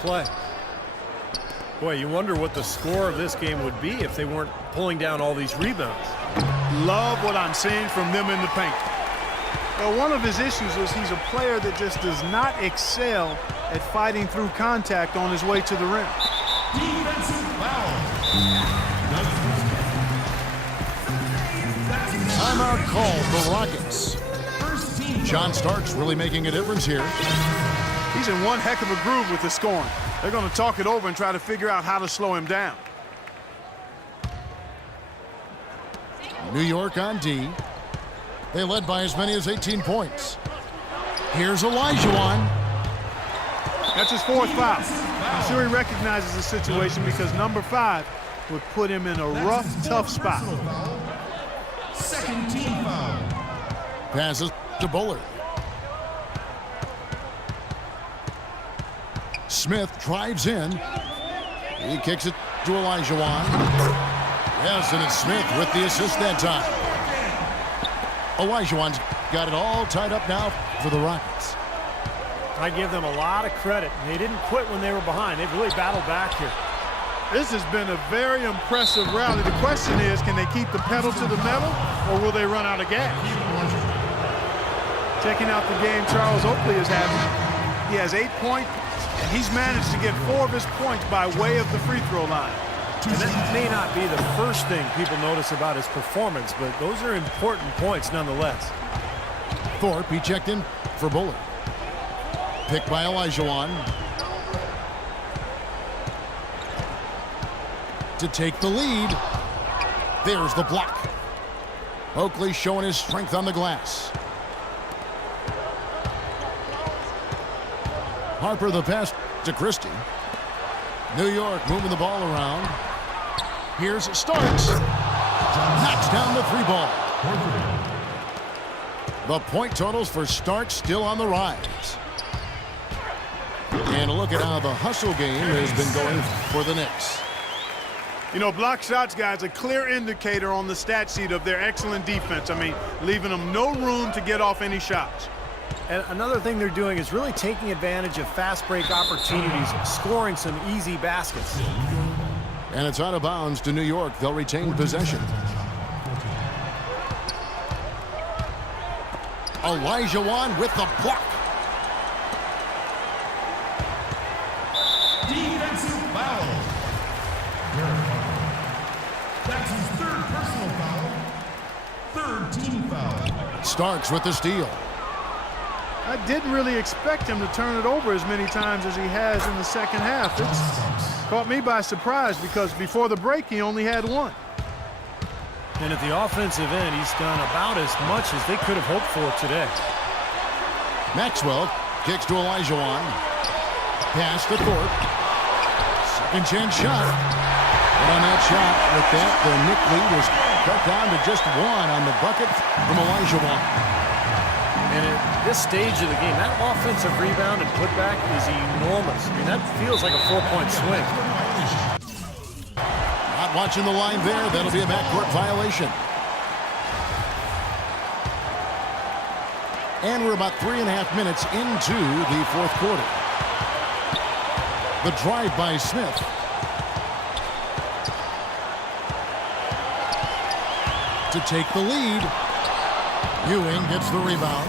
play. Boy, you wonder what the score of this game would be if they weren't pulling down all these rebounds. Love what I'm seeing from them in the paint. Well, one of his issues is he's a player that just does not excel at fighting through contact on his way to the rim. Defensive foul. Timeout call for Rockets. John Starks really making a difference here. He's in one heck of a groove with the scoring. They're going to talk it over and try to figure out how to slow him down. New York on D. They led by as many as 18 points. Here's Olajuwon. That's his fourth foul. I'm sure he recognizes the situation because number 5 would put him in a rough, tough spot. Second team foul. Passes to Bullard. Smith drives in. He kicks it to Olajuwon. Yes, and it's Smith with the assist that time. Olajuwon's got it all tied up now for the Rockets. I give them a lot of credit. They didn't quit when they were behind. They've really battled back here. This has been a very impressive rally. The question is, can they keep the pedal to the metal or will they run out of gas? Checking out the game Charles Oakley is having. He has 8 points, and he's managed to get 4 of his points by way of the free throw line. And that may not be the first thing people notice about his performance, but those are important points nonetheless. Thorpe, he checked in for Bullard. Picked by Olajuwon. To take the lead. There's the block. Oakley showing his strength on the glass. Harper the pass to Christie. New York moving the ball around. Here's Starks. Knocks down the 3-ball. The point totals for Starks still on the rise. And look at how the hustle game has been going for the Knicks. You know, block shots, guys, a clear indicator on the stat sheet of their excellent defense. I mean, leaving them no room to get off any shots. And another thing they're doing is really taking advantage of fast break opportunities, scoring some easy baskets. And it's out of bounds to New York. They'll retain possession. Olajuwon with the block. Defensive foul. That's his 3rd personal foul. 3rd team foul. Starks with the steal. I didn't really expect him to turn it over as many times as he has in the second half. It's caught me by surprise because before the break he only had 1. And at the offensive end, he's done about as much as they could have hoped for today. Maxwell kicks to Olajuwon. Pass to Thorpe. Second chance shot. And on that shot, with that, the Knick lead is cut down to just 1 on the bucket from Olajuwon. And at this stage of the game, that offensive rebound and putback is enormous. I mean, that feels like a 4-point swing. Not watching the line there. That'll be a backcourt violation. And we're about 3.5 minutes into the 4th quarter. The drive by Smith. To take the lead. Ewing gets the rebound.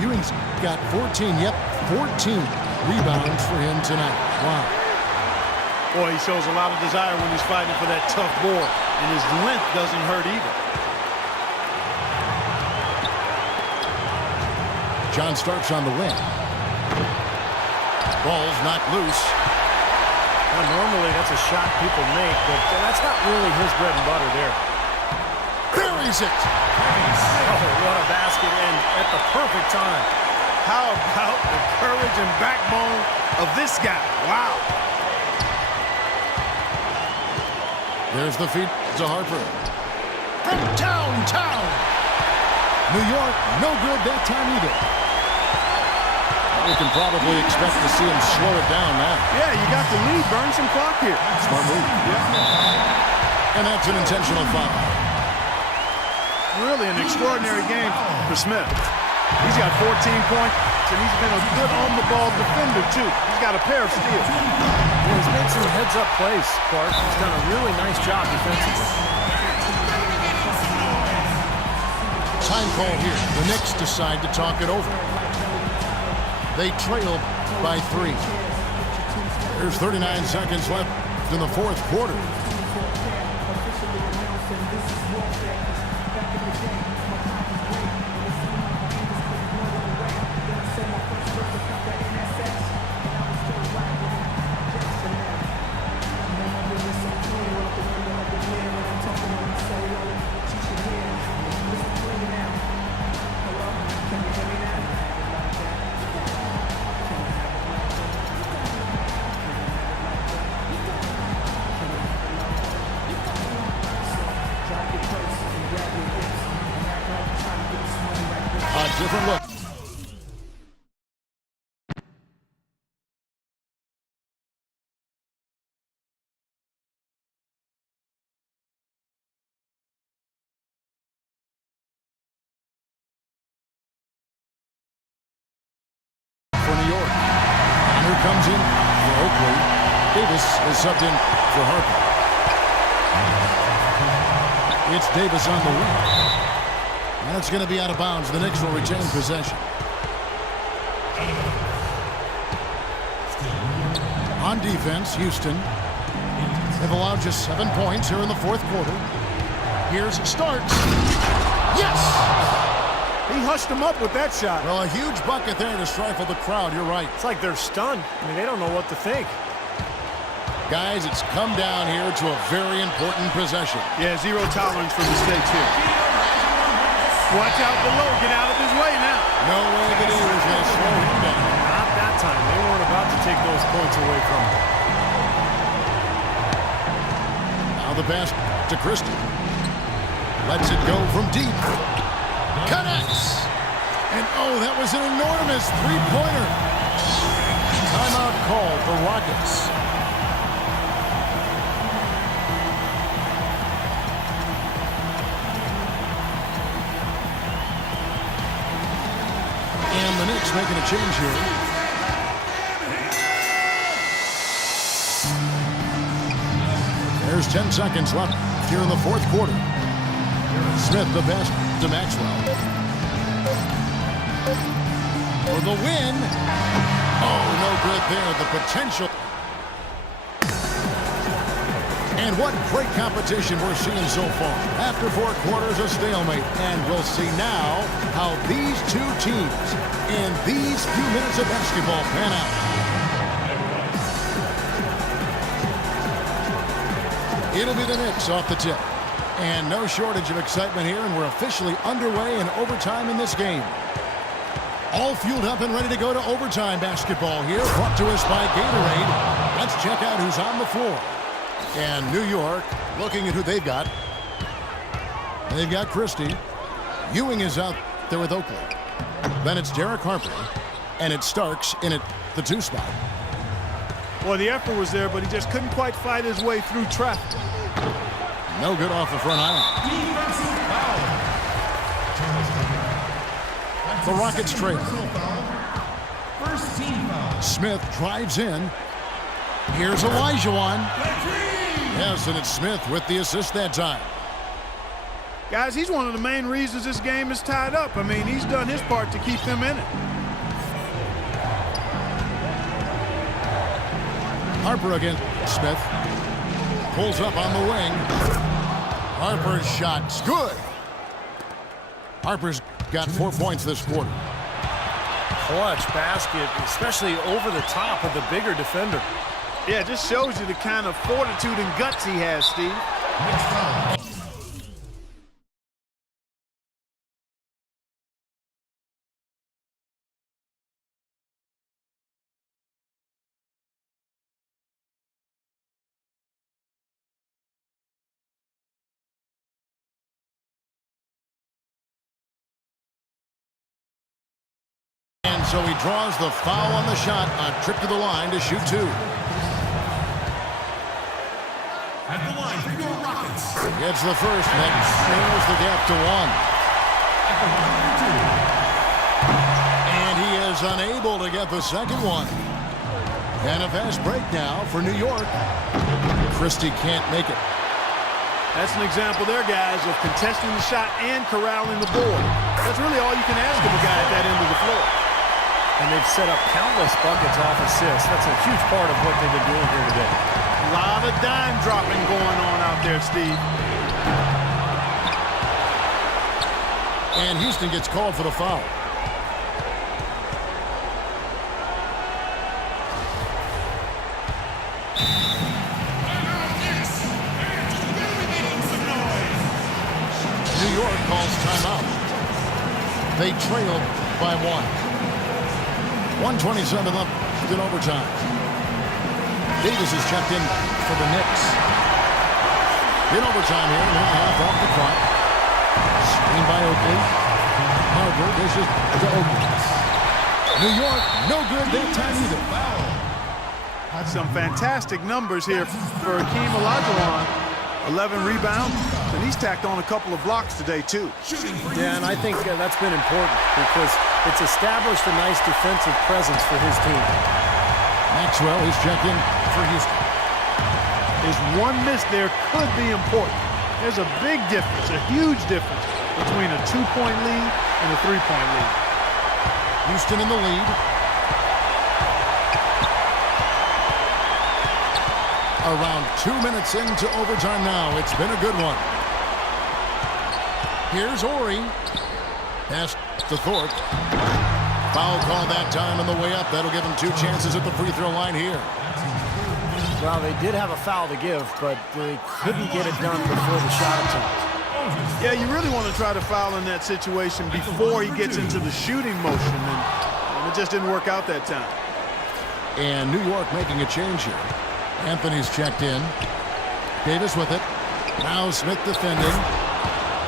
Ewing's got 14 rebounds for him tonight. Wow. Boy, he shows a lot of desire when he's fighting for that tough board, and his length doesn't hurt either. John Starks on the wing. Ball's knocked loose. Well, normally that's a shot people make, but that's not really his bread and butter there. Buries it. Oh, what a basket, and at the perfect time. How about the courage and backbone of this guy? Wow. There's the feed to Harper. From downtown. New York, no good that time either. We can probably expect to see him slow it down now. Yeah, you got the lead. Burn some clock here. Smart move. Yeah. And that's an intentional foul. Really an extraordinary game for Smith. He's got 14 points, and he's been a good on-the-ball defender, too. He's got a pair of steals. Yeah, he's made some heads-up plays, Clark. He's done a really nice job defensively. Time call here. The Knicks decide to talk it over. They trail by 3. There's 39 seconds left in the fourth quarter. Different look. For New York. Connor comes in for Oakley. Davis is subbed in for Harper. It's Davis on the wing. And it's going to be out of bounds. The Knicks will retain possession. On defense, Houston have allowed just 7 points here in the fourth quarter. Here's Starks. Yes! He hushed him up with that shot. Well, a huge bucket there to stifle the crowd. You're right. It's like they're stunned. I mean, they don't know what to think. Guys, it's come down here to a very important possession. Yeah, zero tolerance for mistakes here. Watch out below. Get out of his way now. No way the Davis is going to slow him down. Not that time. They weren't about to take those points away from him. Now the pass to Christie. Lets it go from deep. Connects. And oh, that was an enormous three-pointer. Timeout called the Rockets. And the Knicks making a change here. There's 10 seconds left here in the fourth quarter. Smith the pass to Maxwell. For the win. Oh, no good there. The potential. And what great competition we're seeing so far. After 4 quarters, a stalemate. And we'll see now how these two teams in these few minutes of basketball pan out. It'll be the Knicks off the tip. And no shortage of excitement here, and we're officially underway in overtime in this game. All fueled up and ready to go to overtime basketball here, brought to us by Gatorade. Let's check out who's on the floor. And New York, looking at who they've got. They've got Christie. Ewing is out there with Oakley. Then it's Derek Harper, and it's Starks in at the 2 spot. Well, the effort was there, but he just couldn't quite fight his way through traffic. No good off the front island. The Rockets trail. First team foul. Smith drives in. Here's Olajuwon. Yes, and it's Smith with the assist that time. Guys, he's one of the main reasons this game is tied up. I mean, he's done his part to keep them in it. Harper against Smith. Pulls up on the wing. Harper's shot's good. Harper's got 4 points this quarter. Clutch basket, especially over the top of the bigger defender. Yeah, it just shows you the kind of fortitude and guts he has, Steve. Next foul. And so he draws the foul on the shot, a trip to the line to shoot 2. At the line for your Rockets. Gets the first, and that narrows the gap to 1. At the line for 2. And he is unable to get the second one. And a fast break now for New York. Christie can't make it. That's an example there, guys, of contesting the shot and corralling the board. That's really all you can ask of a guy at that end of the floor. And they've set up countless buckets off assists. That's a huge part of what they've been doing here today. A lot of dime dropping going on out there, Steve. And Houston gets called for the foul. New York calls timeout. They trailed by 1:27 left in overtime. Davis is checked in for the Knicks. In overtime here, and half off the clock. Screen by Oakley. Harper dishes to Oakley. New York, no good that time either. Some fantastic numbers here for Hakeem Olajuwon. 11 rebounds, and he's tacked on a couple of blocks today, too. Yeah, and I think that's been important because it's established a nice defensive presence for his team. Maxwell is checked in for Houston. His one miss there could be important. There's a big difference, a huge difference between a 2-point lead and a 3-point lead. Houston in the lead. Around 2 minutes into overtime now. It's been a good one. Here's Ori. Pass to Thorpe. Foul call that time on the way up. That'll give him 2 chances at the free throw line here. Well, they did have a foul to give, but they couldn't get it done before the shot attempt. Yeah, you really want to try to foul in that situation before he gets into the shooting motion, and it just didn't work out that time. And New York making a change here. Anthony's checked in. Davis with it. Now Smith defending.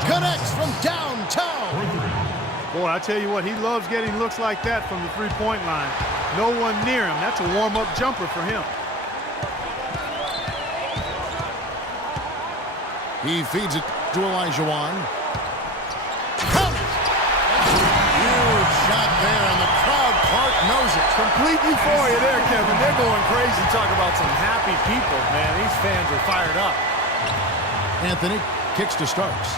Connects from downtown. Boy, I tell you what, he loves getting looks like that from the three-point line. No one near him. That's a warm-up jumper for him. He feeds it to Olajuwon. Huge shot there, and the crowd part knows it. Complete euphoria there, Kevin. They're going crazy. Talk about some happy people, man. These fans are fired up. Anthony kicks to Starks.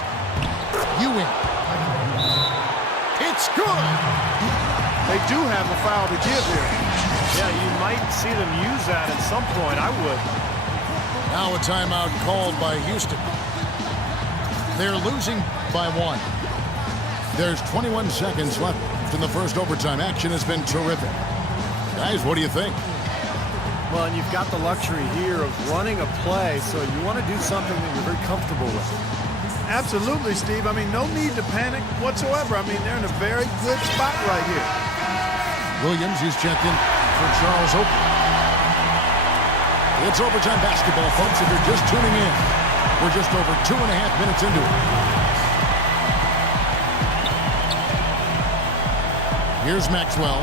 Ewing. It's good. They do have a foul to give here. Yeah, you might see them use that at some point. I would. Now a timeout called by Houston. They're losing by 1. There's 21 seconds left in the first overtime. Action has been terrific. Guys, what do you think? Well, and you've got the luxury here of running a play, so you want to do something that you're very comfortable with. Absolutely, Steve. I mean, no need to panic whatsoever. I mean, they're in a very good spot right here. Williams is checked in for Charles Oakley. It's overtime basketball, folks, if you're just tuning in. We're just over 2.5 minutes into it. Here's Maxwell.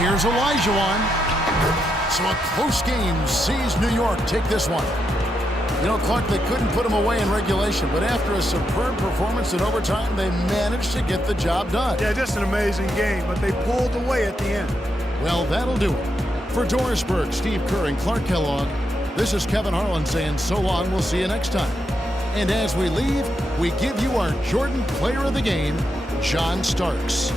Here's Olajuwon. So a close game sees New York take this one. You know, Clark, they couldn't put him away in regulation, but after a superb performance in overtime, they managed to get the job done. Yeah, just an amazing game, but they pulled away at the end. Well, that'll do it. For Doris Burke, Steve Kerr, and Clark Kellogg, this is Kevin Harlan saying so long. We'll see you next time. And as we leave, we give you our Jordan Player of the Game, John Starks.